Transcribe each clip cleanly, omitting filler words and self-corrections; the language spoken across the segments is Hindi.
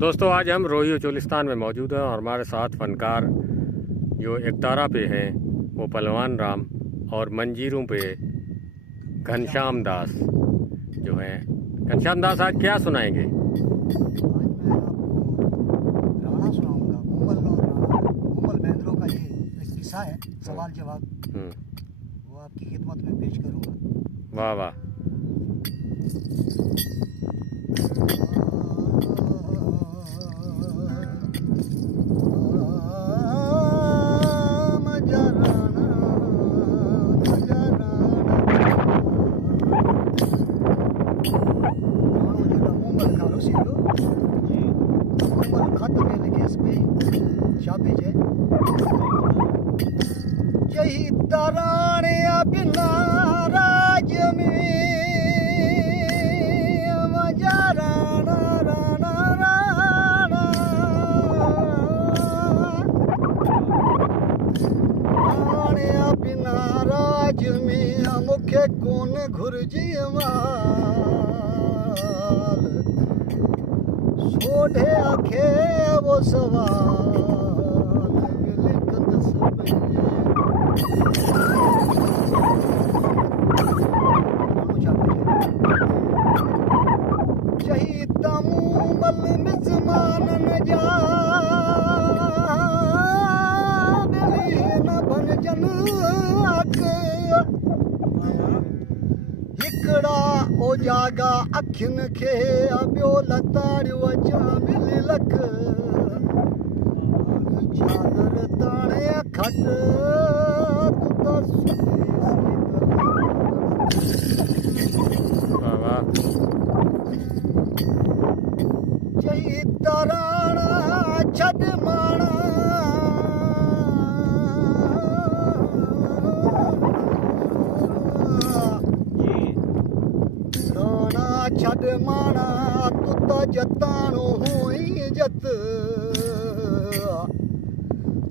दोस्तों आज हम रोहियो चोलिस्तान में मौजूद हैं और हमारे साथ फनकार जो एकतारा पे हैं वो पहलवान राम और मंजीरों पे घनश्याम दास जो हैं। घनश्याम दास आज क्या सुनाएंगे? आज मैं आपको राणा सुनाऊंगा। मुगल और राणा, मुगल बेंद्रों का ये एक किस्सा है, सवाल जवाब। वो आपकी खिदमत में पेश करूंगा। वाह वाह। यही तराणे बिना राज में मजा राणा राणा राणा राणे बिना राज में मुखे कौन घुरजी माल सोढ़े आखे वो सवाल यही तमूमल मिज़मान जा न बनजन हिकड़ा ओ जागा अखियुनि खे ॿियो लताड़ियो अचां मिली लख चादर ताणे खट यही तराणा छॾ माणा राणा छॾ माणा तूं त जताणो हुई जत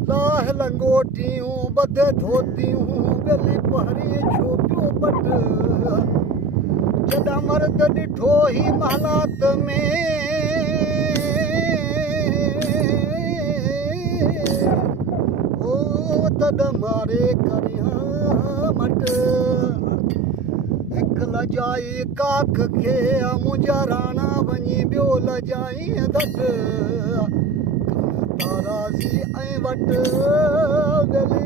लाह लंगोटियूं बधे धोतियूं गली पहरी छोपियो पट जॾहिं मर्द ॾिठो ही महलात में ओ तॾहिं मारे करियां मट हिकु लजाई काख खे मुंहिंजा राणा वञी ॿियो लजाई धट ताराज़ी ऐं वटि गली